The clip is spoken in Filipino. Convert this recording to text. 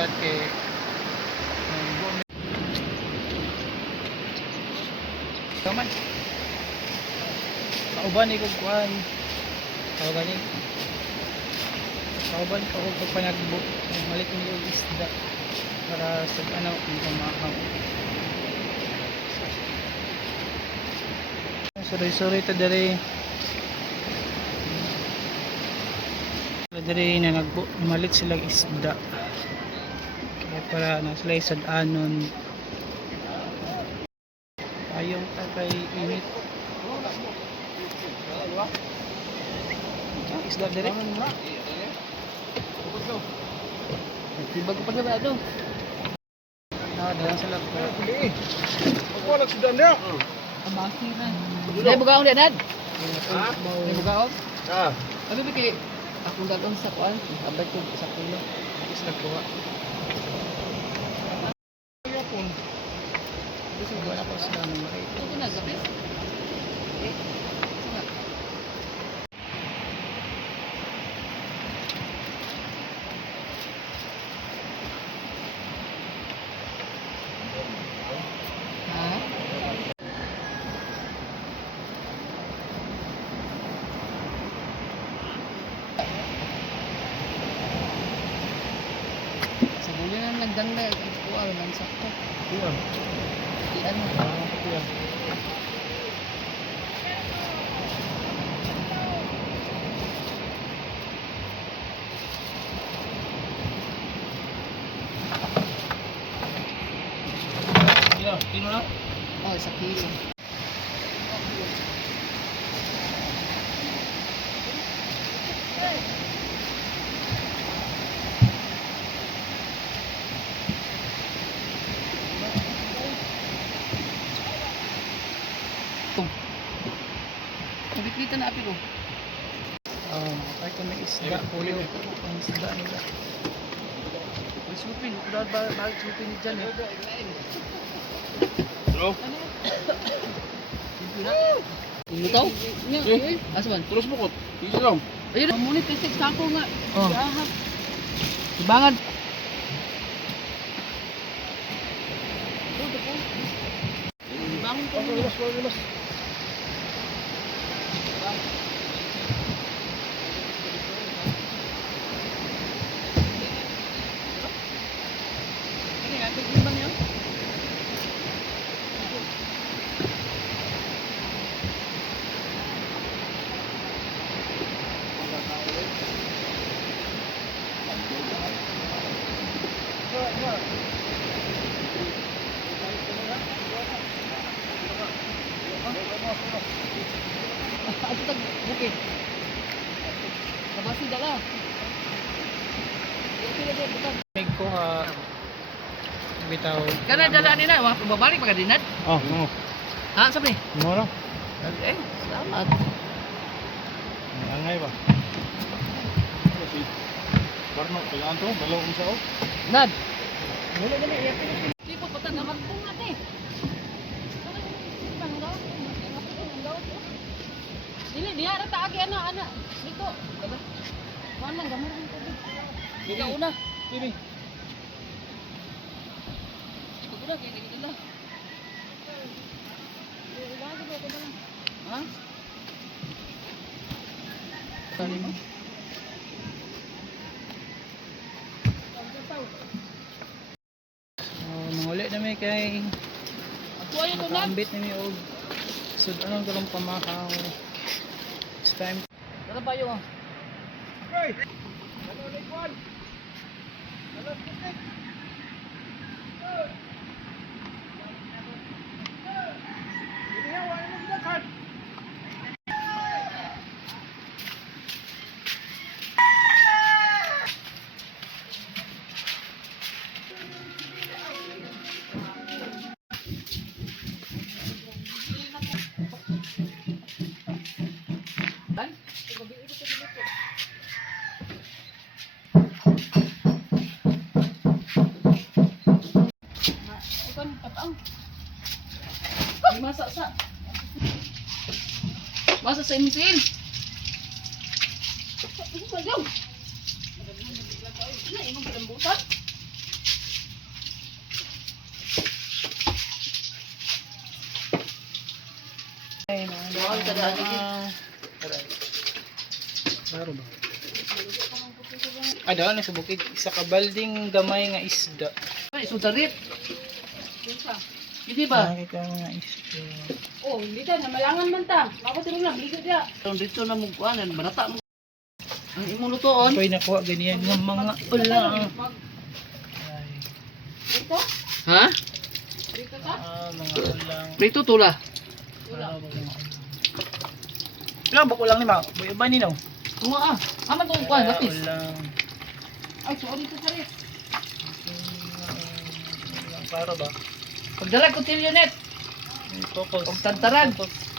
ulat kay kaman kauban ni kog kuan kauban ni kauban ko og panagbo malik ni og isda para sa ano kung pamahaw. Sorry ta dere na malit sila isda kaya para na sila isad-anon ayong kay init isda dere tibag pa na ba ito dalan sila ako nagsudan niya abasi na Dai bugaon dia dad. ha? Dai bugaon. Ah, Abi biki akong dalon sa kuan, abay ko sa kulo. isda kuha yapon. gusto ko na ko sila ng marito Ito na gapis. Eh. Sana. Ha? Sa bulan na nagdangda kuan nang sakto. Iya. Iyan na. Iya. Iya, kilo na. Oh, sa kilo. Nabikita na api ko. ay kung may isda puyo ang isda nila May supin. Bakit supin ni Jan eh? Hello. Supin na. Ikaw? Eh. Asman? Terus bukot. Isa lang. Ayun. Mamunit kasi sa ako nga. Oh. Ahap. Ibangan. Ibangan ko. Limas. Ini ating imbang yun. Ato tag bukid. Kabasi dala. Pila din butang. may kuha bitaw Kana dala ni na, wa ko babalik pa kadinad. Ah, no. Ha, sabi. Mora. Eh, salamat. Angay ba? Kasi Barno, kailangan to, dalawang isa oh. Nad. Wala na iya pila. Tipot patan naman po nga te. Dili diha ra taagi ana. Dito. Kuan lang gamar ng tubig. Ikaw una. Ini. Ikaw una kay ganito na. Ha? Tani mo. manguli na may kay Ako ayo na. ambit na may og sud anong galong pamakaw this time Ano ba yung? Hey. Hello, Lekwan. Hello, Putik. Ini ya, wala nang dakan. Kan? Ikon patang. Masak sa. Masak sa imisin. Ano ba yun? Ano, imong pinambutan? Kuhaan ka daan lagi. Baro ba? Ada na sa bukid isa ka balding gamay nga isda. Ay, sudarit. Isa. Hindi ba? Nakita ko nga isda. Oh, hindi ka, namalangan man ta. Ako tiro lang, ligo dia. Kung dito na mong kuhanan, barata mo. Ang imong lutoon. Ako'y nakuha ganyan ng mga ulang. Ay, Dito? Ha? Dito ka? mga ulang. Prito tula. Ilang ba ulang ni ma? Buya ba ninaw? Tunga ah. Aman tong kuhan, lapis. Ulang. Ay, sorry sa sarit. Ulang para ba? Pagdalag ko tilyo net. Focus. Pag tantaran. Focus.